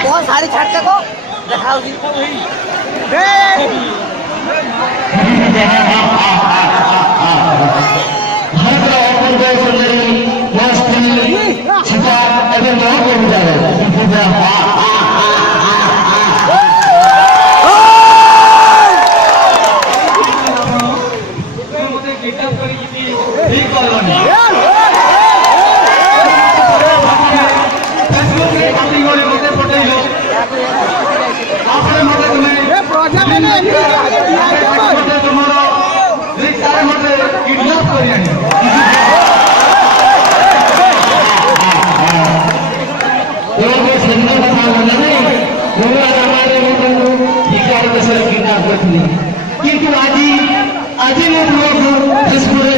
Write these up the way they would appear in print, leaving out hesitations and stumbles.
बहुत सारी छाटते को दिखाओ जी কিন্তু আজি ফেসবুকে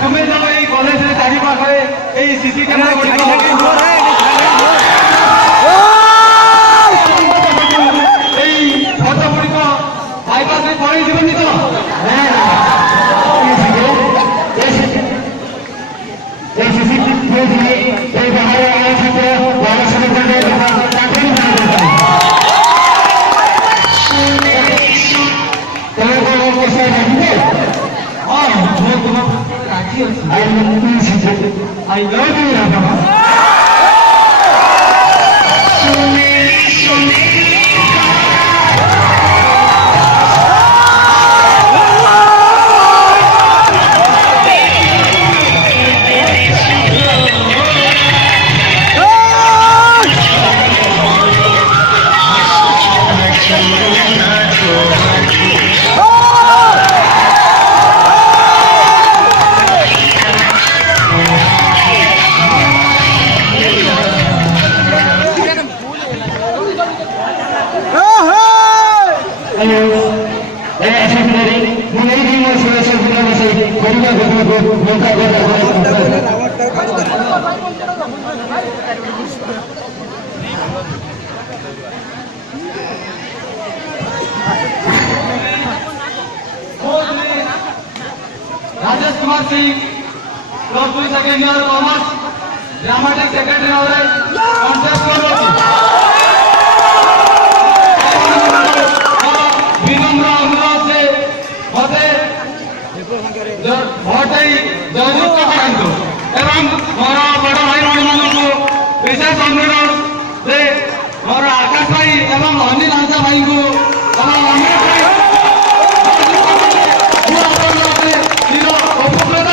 তুমি যেন এই কলেজের চারিপাশে এই সিসি ক্যামেরা এই ফটোগুড়িক বাইপাসে পড়ে ଯିବନି ତ I love you, Rama. Rajesh Kumar Singh plus 2 second year commerce dramatic secretary भाव कंटेस्ट विनम्र अनुरोध से मते भोट जययुक्त करातु एवं मोर बड़ भाई मान को विशेष अनुरोध से मोर आकाश भाई एवं अनिल आंसा भाई को एवं अमित भाई उपकृत